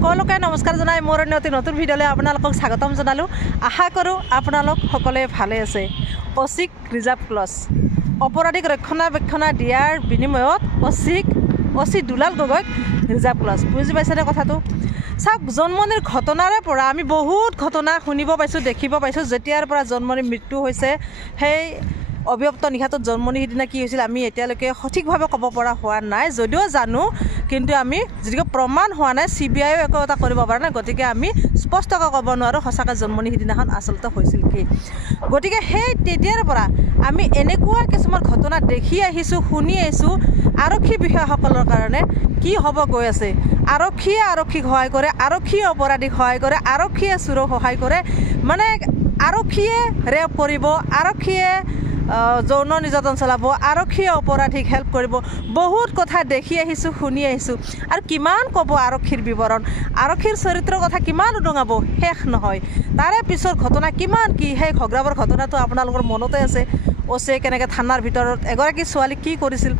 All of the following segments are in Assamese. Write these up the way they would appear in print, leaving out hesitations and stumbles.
সকলোকে নমস্কাৰ জনাই মোৰ অতি নতুন ভিডিঅ'লৈ আপোনালোকক স্বাগতম জনালোঁ। আশা কৰোঁ আপোনালোক সকলোৱে ভালে আছে। অচিক ৰিজাৰ্ভ ক্লজ অপৰাধীক ৰক্ষণাবেক্ষণ দিয়াৰ বিনিময়ত অচি দুলাল গগৈক ৰিজাৰ্ভ ক্লজ বুজি পাইছেনে কথাটো? চাওক, জন্মনিৰ ঘটনাৰে পৰা আমি বহুত ঘটনা শুনিব পাইছোঁ, দেখিব পাইছোঁ। যেতিয়াৰ পৰা জন্মনিৰ মৃত্যু হৈছে, সেই অব্যক্ত নিশাটোত জন্মনি সিদিনা কি হৈছিল আমি এতিয়ালৈকে সঠিকভাৱে ক'ব পৰা হোৱা নাই। যদিও জানো, কিন্তু আমি যিটো প্ৰমাণ হোৱা নাই, CBI একো এটা কৰিব পৰা নাই। গতিকে আমি স্পষ্টকৈ ক'ব নোৱাৰোঁ সঁচাকৈ জন্মনি সিদিনাখন আচলতে হৈছিল কি। গতিকে সেই তেতিয়াৰ পৰা আমি এনেকুৱা কিছুমান ঘটনা দেখি আহিছোঁ, শুনি আহিছোঁ। আৰক্ষী বিষয়াসকলৰ কাৰণে কি হ'ব গৈ আছে। আৰক্ষীয়ে আৰক্ষীক সহায় কৰে, আৰক্ষীয়ে অপৰাধীক সহায় কৰে, আৰক্ষীয়ে চোৰক সহায় কৰে। মানে আৰক্ষীয়ে ৰেপ কৰিব, আৰক্ষীয়ে যৌন নিৰ্যাতন চলাব, আৰক্ষীয়ে অপৰাধীক হেল্প কৰিব। বহুত কথা দেখি আহিছোঁ, শুনি আহিছোঁ। আৰু কিমান ক'ব আৰক্ষীৰ বিৱৰণ, আৰক্ষীৰ চৰিত্ৰৰ কথা কিমান উদঙাব, শেষ নহয়। তাৰে পিছৰ ঘটনা কিমান কি, সেই ঘগ্ৰাবৰ ঘটনাটো আপোনালোকৰ মনতে আছে। অচিয়ে কেনেকৈ থানাৰ ভিতৰত এগৰাকী ছোৱালীক কি কৰিছিল,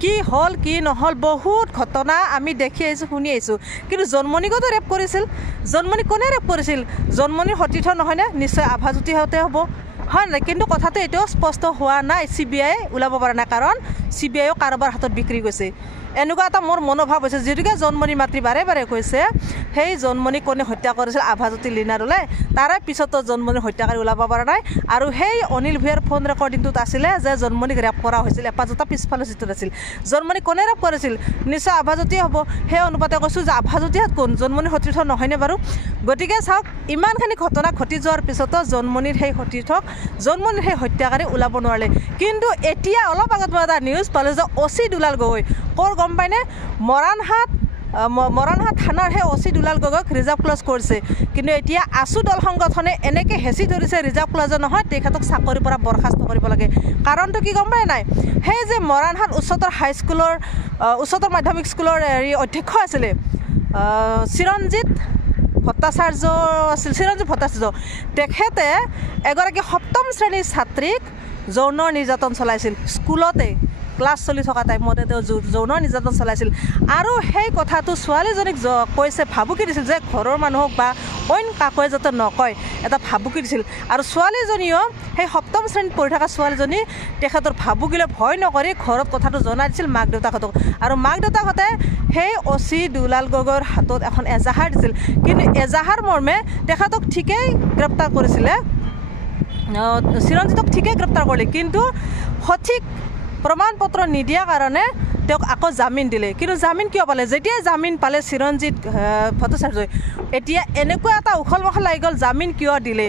কি হ'ল কি নহ'ল, বহুত ঘটনা আমি দেখি আহিছোঁ, শুনি আহিছোঁ। কিন্তু জন্মনিকতো ৰেপ কৰিছিল। জন্মনি কোনে ৰেপ কৰিছিল? জন্মনিৰ সতীৰ্থ নহয়নে? নিশ্চয় আভাজ্যোতিহঁতে হ'ব, হয় নাই? কিন্তু কথাটো এতিয়াও স্পষ্ট হোৱা নাই। CBI ওলাব পৰা নাই, কাৰণ CBIও কাৰোবাৰ হাতত বিক্ৰী গৈছে। এনেকুৱা এটা মোৰ মনোভাৱ হৈছে। যিটোকে জন্মনি মাতৃ বাৰে বাৰে কৈছে, সেই জন্মনি কোনে হত্যা কৰিছিল, আভাজ্যোতি লিনাৰলৈ। তাৰে পিছতো জন্মনিৰ হত্যাকাৰী ওলাব পৰা নাই। আৰু সেই অনিল ভূঞাৰ ফোন ৰেকৰ্ডিংটোত আছিলে যে জন্মনিক ৰেপ কৰা হৈছিল। এপাজোতা পিছফালে যিটোত আছিল, জন্মনি কোনে ৰেপ কৰিছিল? নিশ্চয় আভাজ্যোতিয়ে হ'ব। সেই অনুপাতে কৈছোঁ যে আভাজ্যোতিহঁত কোন? জন্মনিৰ সতীৰ্থ নহয়নে বাৰু? গতিকে চাওক, ইমানখিনি ঘটনা ঘটি যোৱাৰ পিছতো জন্মনিৰ সেই সতীৰ্থক, জন্মনিৰ সেই হত্যাকাৰী ওলাব নোৱাৰিলে। কিন্তু এতিয়া অলপ আগত মই এটা নিউজ পালোঁ যে অচি দুলাল গগৈ ক'ৰ গম পায়নে? মৰাণহাট থানাৰ সেই অচি দুলাল গগৈক ৰিজাৰ্ভ ক্লজ কৰিছে। কিন্তু এতিয়া আছু দল সংগঠনে এনেকৈ হেঁচি ধৰিছে, ৰিজাৰ্ভ ক্লজে নহয়, তেখেতক চাকৰিৰ পৰা বৰখাস্ত কৰিব লাগে। কাৰণটো কি গম পায় নাই? সেই যে মৰাণহাট উচ্চতৰ মাধ্যমিক স্কুলৰ অধ্যক্ষ আছিলে চিৰঞ্জিত ভট্টাচাৰ্য আছিল। চিৰঞ্জিত ভট্টাচাৰ্য তেখেতে এগৰাকী 7ম শ্ৰেণীৰ ছাত্ৰীক যৌন নিৰ্যাতন চলাইছিল। স্কুলতে ক্লাছ চলি থকা টাইমতে তেওঁ যৌন নিৰ্যাতন চলাইছিল। আৰু সেই কথাটো ছোৱালীজনীক কৈছে, ভাবুকি দিছিল যে ঘৰৰ মানুহক বা অইন কাকোৱে যাতে নকয়, এটা ভাবুকি দিছিল। আৰু ছোৱালীজনীও সেই 7ম শ্ৰেণীত পঢ়ি থকা ছোৱালীজনী তেখেতৰ ভাবুকিলৈ ভয় নকৰি ঘৰত কথাটো জনাই দিছিল মাক দেউতাকহঁতক। আৰু মাক দেউতাকহঁতে সেই অচি দুলাল গগৈৰ হাতত এখন এজাহাৰ দিছিল। কিন্তু এজাহাৰ মৰ্মে তেখেতক ঠিকেই গ্ৰেপ্তাৰ কৰিছিলে, চিৰঞ্জিতক ঠিকেই গ্ৰেপ্তাৰ কৰিলে। কিন্তু সঠিক প্ৰমাণ পত্ৰ নিদিয়াৰ কাৰণে তেওঁক আকৌ জামিন দিলে। কিন্তু জামিন কিয় পালে? যেতিয়াই জামিন পালে চিৰঞ্জিত ভট্টাচাৰ্যই, এতিয়া এনেকুৱা এটা উখল মাখল লাগি গ'ল, জামিন কিয় দিলে?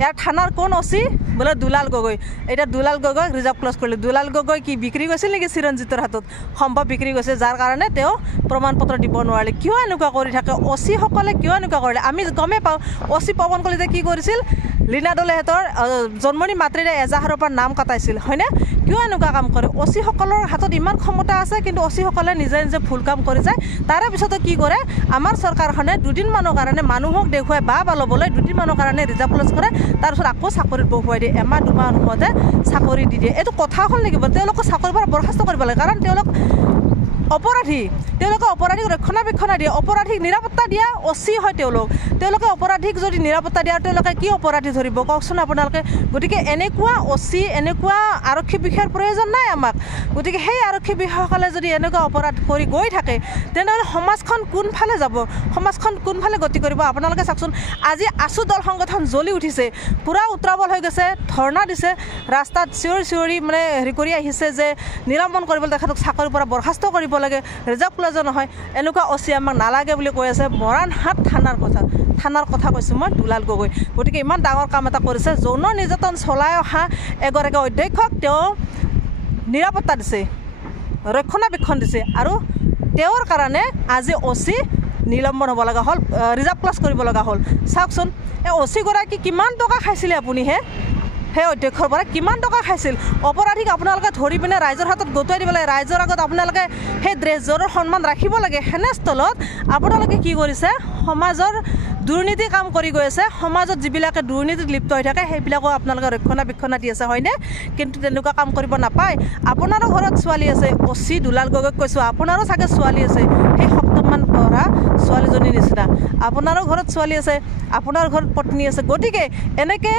ইয়াৰ থানাৰ কোন অচি? বোলে দুলাল গগৈ। এতিয়া দুলাল গগৈক ৰিজাৰ্ভ ক্লজ কৰিলে। দুলাল গগৈ কি বিক্ৰী গৈছিল নেকি চিৰঞ্জিতৰ হাতত? সম্ভৱ বিক্ৰী গৈছে, যাৰ কাৰণে তেওঁ প্ৰমাণ পত্ৰ দিব নোৱাৰিলে। কিয় এনেকুৱা কৰি থাকে অচিসকলে? কিয় এনেকুৱা কৰিলে? আমি গমেই পাওঁ। অচি পৱন কলিতাই কি কৰিছিল? লীনা দলেহঁতৰ জন্মনি মাতৃৰে এজাহাৰৰ পৰা নাম কাটাইছিল, হয়নে? কিয় এনেকুৱা কাম কৰে? অচিসকলৰ হাতত ইমান ক্ষমতা আছে, কিন্তু অচিসকলে নিজে নিজে ভুল কাম কৰি যায়। তাৰে পিছতো কি কৰে? আমাৰ চৰকাৰখনে দুদিনমানৰ কাৰণে মানুহক দেখুৱাই বা ল'বলৈ দুদিনমানৰ কাৰণে ৰিজাৰ্ভ ক্লজ কৰে, তাৰপিছত আকৌ চাকৰিত বহুৱাই দিয়ে। এমাহ দুমাহৰ সময়তে চাকৰি দি দিয়ে। এইটো কথা হ'ল নেকি? তেওঁলোকক চাকৰিৰ পৰা বৰখাস্ত কৰিব লাগে, কাৰণ তেওঁলোক অপৰাধী। তেওঁলোকে অপৰাধীক ৰক্ষণাবেক্ষণ দিয়ে, অপৰাধীক নিৰাপত্তা দিয়া অচি হয় তেওঁলোকে অপৰাধীক যদি নিৰাপত্তা দিয়ে, তেওঁলোকে কি অপৰাধী ধৰিব কওকচোন আপোনালোকে? গতিকে এনেকুৱা অচি, এনেকুৱা আৰক্ষী বিষয়াৰ প্ৰয়োজন নাই আমাক। গতিকে সেই আৰক্ষী বিষয়াসকলে যদি এনেকুৱা অপৰাধ কৰি গৈ থাকে, তেনেহ'লে সমাজখন কোনফালে যাব? সমাজখন কোনফালে গতি কৰিব? আপোনালোকে চাওকচোন, আজি আছু দল সংগঠন জ্বলি উঠিছে, পূৰা উত্ৰাৱল হৈ গৈছে, ধৰ্ণা দিছে, ৰাস্তাত চিঞৰি মানে হেৰি কৰি আহিছে যে নিলম্বন কৰিবলৈ, তেখেতক চাকৰিৰ পৰা বৰখাস্ত কৰিব লাগে, ৰিজাৰ্ভ ক্লজো নহয়। এনেকুৱা অচি আমাক নালাগে বুলি কৈ আছে। মৰাণহাট থানাৰ কথা কৈছোঁ মই, দুলাল গগৈ। গতিকে ইমান ডাঙৰ কাম এটা কৰিছে। যৌন নিৰ্যাতন চলাই অহা এগৰাকী অধ্যক্ষক তেওঁ নিৰাপত্তা দিছে, ৰক্ষণাবেক্ষণ দিছে, আৰু তেওঁৰ কাৰণে আজি অচি নিলম্বন হ'ব লগা হ'ল, ৰিজাৰ্ভ ক্লজ কৰিব লগা হ'ল। চাওকচোন, এই অচিগৰাকী কিমান টকা খাইছিলে আপুনিহে? সেই অধ্যক্ষৰ পৰা কিমান টকা খাইছিল? অপৰাধীক আপোনালোকে ধৰি পিনে ৰাইজৰ হাতত গতাই দিব লাগে, ৰাইজৰ আগত আপোনালোকে সেই ড্ৰেছযোৰৰ সন্মান ৰাখিব লাগে। সেনেস্থলত আপোনালোকে কি কৰিছে? সমাজৰ দুৰ্নীতি কাম কৰি গৈ আছে। সমাজত যিবিলাকে দুৰ্নীতিত লিপ্ত হৈ থাকে, সেইবিলাকো আপোনালোকে ৰক্ষণাবেক্ষণ দি আছে, হয়নে? কিন্তু তেনেকুৱা কাম কৰিব নাপায়। আপোনাৰো ঘৰত ছোৱালী আছে, অচি দুলাল গগৈক কৈছোঁ, আপোনাৰো চাগে ছোৱালী আছে, সেই 7ম মান পঢ়া ছোৱালীজনীৰ নিচিনা। আপোনাৰো ঘৰত ছোৱালী আছে, আপোনাৰ ঘৰত পত্নী আছে। গতিকে এনেকৈ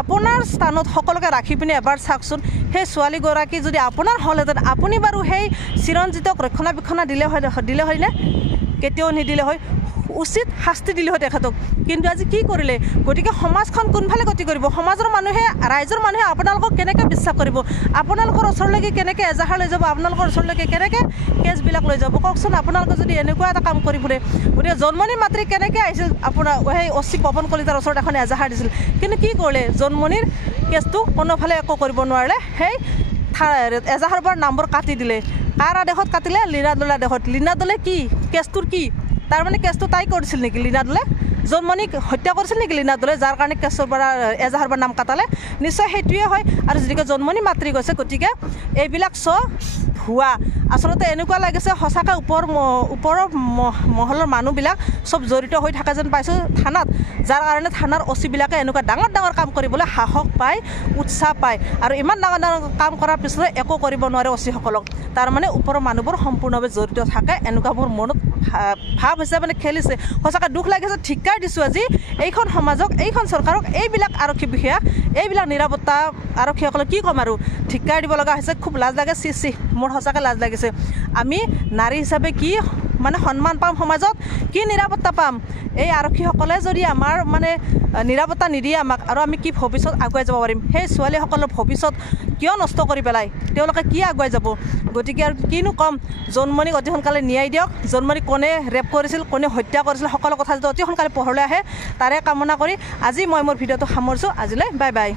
আপোনাৰ স্থানত সকলোকে ৰাখি পিনে এবাৰ চাওকচোন, সেই ছোৱালীগৰাকী যদি আপোনাৰ হ'লহেঁতেন আপুনি বাৰু সেই চিৰঞ্জিতক ৰক্ষণাবেক্ষণ দিলে হয়নে? কেতিয়াও নিদিলে হয়। উচিত শাস্তি দিলে হয় তেখেতক। কিন্তু আজি কি কৰিলে? গতিকে সমাজখন কোনফালে গতি কৰিব? সমাজৰ মানুহে, ৰাইজৰ মানুহে আপোনালোকক কেনেকৈ বিশ্বাস কৰিব? আপোনালোকৰ ওচৰলৈকে কেনেকৈ এজাহাৰ লৈ যাব? আপোনালোকৰ ওচৰলৈকে কেনেকৈ কেছবিলাক লৈ যাব কওকচোন? আপোনালোকে যদি এনেকুৱা এটা কাম কৰি ফুৰে। গতিকে জন্মনি মাতৃ কেনেকৈ আহিছিল আপোনাৰ সেই অচি পৱন কলিতাৰ ওচৰত এখন এজাহাৰ দিছিল, কিন্তু কি কৰিলে? জন্মনিৰ কেছটো কোনোফালে একো কৰিব নোৱাৰিলে, সেই এজাহাৰবোৰ নম্বৰ কাটি দিলে। কাৰ আদেশত কাটিলে? লীনা দলে আদেশত। লীনা দলে কি কেছটোৰ কি তাৰমানে কেছটো তাই কৰিছিল নেকি? লীনা দলে জন্মনিক হত্যা কৰিছিল নেকি লীনা দলে, যাৰ কাৰণে কেছৰ পৰা এজাহাৰৰ নাম কাটালে? নিশ্চয় সেইটোৱে হয়। আৰু যদিকে জন্মনি মাতৃ গৈছে, গতিকে এইবিলাক ভুৱা। আচলতে এনেকুৱা লাগিছে সঁচাকৈ ওপৰৰ মহলৰ মানুহবিলাক চব জড়িত হৈ থাকে যেন পাইছোঁ থানাত, যাৰ কাৰণে থানাৰ অচিবিলাকে এনেকুৱা ডাঙৰ ডাঙৰ কাম কৰিবলৈ সাহস পায়, উৎসাহ পায়। আৰু ইমান ডাঙৰ ডাঙৰ কাম কৰাৰ পিছতো একো কৰিব নোৱাৰে অচিসকলক। তাৰমানে ওপৰৰ মানুহবোৰ সম্পূৰ্ণভাৱে জড়িত থাকে, এনেকুৱা মোৰ মনত ভাৱ হৈছে, মানে খেলিছে। সঁচাকৈ দুখ লাগিছে। ধিক্কাৰ দিছোঁ আজি এইখন সমাজক, এইখন চৰকাৰক, এইবিলাক আৰক্ষী বিষয়া, এইবিলাক নিৰাপত্তা আৰক্ষীসকলক কি ক'ম আৰু, ধিক্কাৰ দিব লগা হৈছে। খুব লাজ লাগে। চি মোৰ সঁচাকৈ লাজ লাগিছে। আমি নাৰী হিচাপে কি মানে সন্মান পাম সমাজত, কি নিৰাপত্তা পাম? এই আৰক্ষীসকলে যদি আমাৰ মানে নিৰাপত্তা নিদিয়ে আমাক, আৰু আমি কি ভৱিষ্যত আগুৱাই যাব পাৰিম? সেই ছোৱালীসকলৰ ভৱিষ্যত কিয় নষ্ট কৰি পেলাই? তেওঁলোকে কি আগুৱাই যাব? গতিকে আৰু কিনো ক'ম, জন্মনিক অতি সোনকালে ন্যায় দিয়ক। জন্মনিক কোনে ৰেপ কৰিছিল, কোনে হত্যা কৰিছিল, সকলো কথা যদি অতি সোনকালে পোহৰলৈ আহে তাৰে কামনা কৰি আজি মই মোৰ ভিডিঅ'টো সামৰিছোঁ। আজিলৈ বাই বাই।